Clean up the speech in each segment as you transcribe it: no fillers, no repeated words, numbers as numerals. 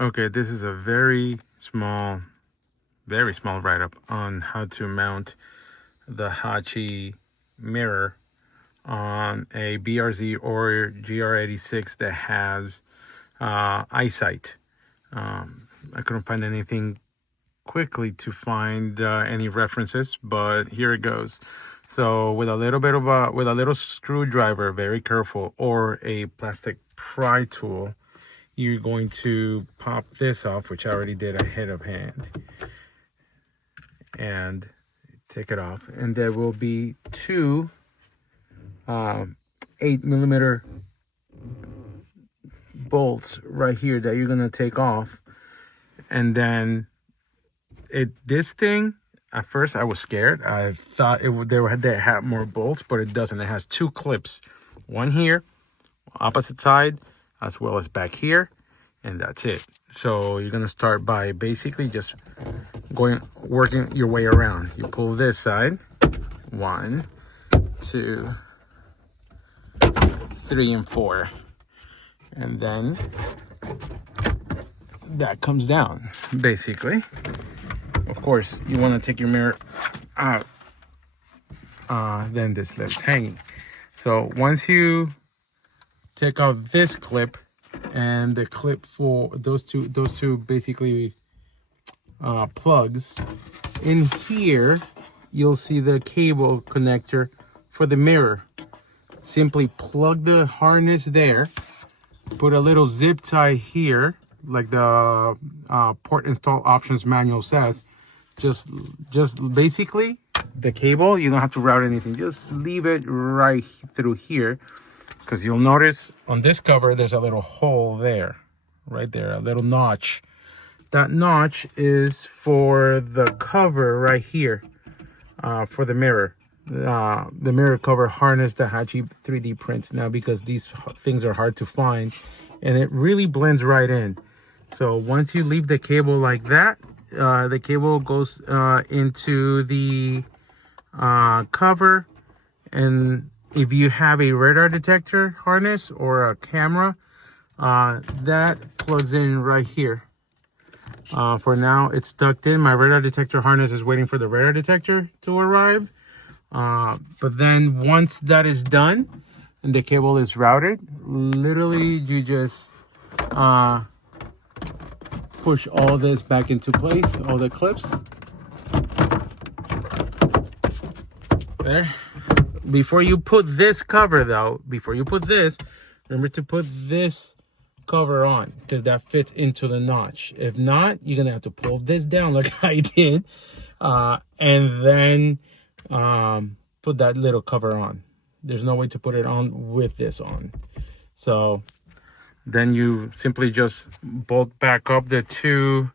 Okay, this is a very small write-up on how to mount the Hachi mirror on a BRZ or GR86 that has EyeSight. I couldn't find anything quickly to find any references, but here it goes. So with a little screwdriver, very careful, or a plastic pry tool, you're going to pop this off, which I already did ahead of hand, and take it off. And there will be two 8mm bolts right here that you're gonna take off. And then this thing, at first I was scared. I thought they had more bolts, but it doesn't. It has two clips, one here, opposite side, as well as back here, and that's it. So you're gonna start by basically just working your way around. You pull this side, 1, 2, 3, and 4, and then that comes down basically. Of course, you want to take your mirror out, then this left hanging. So once you take out this clip and the clip for those two basically plugs, in here you'll see the cable connector for the mirror. Simply plug the harness there, put a little zip tie here like the port install options manual says. Just basically the cable, you don't have to route anything, just leave it right through here, because you'll notice on this cover there's a little hole there, right there, a little notch. That notch is for the cover right here, for the mirror. The mirror cover harness that Hachi 3D prints now, because these things are hard to find and it really blends right in. So once you leave the cable like that, the cable goes into the cover, and if you have a radar detector harness or a camera, that plugs in right here. For now it's tucked in. My radar detector harness is waiting for the radar detector to arrive, but then once that is done and the cable is routed, literally you just push all this back into place, all the clips there. Before you put this cover though, remember to put this cover on, because that fits into the notch. If not, you're gonna have to pull this down like I did, and then put that little cover on. There's no way to put it on with this on. So then you simply just bolt back up the two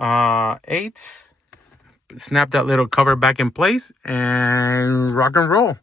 8s, snap that little cover back in place, and rock and roll.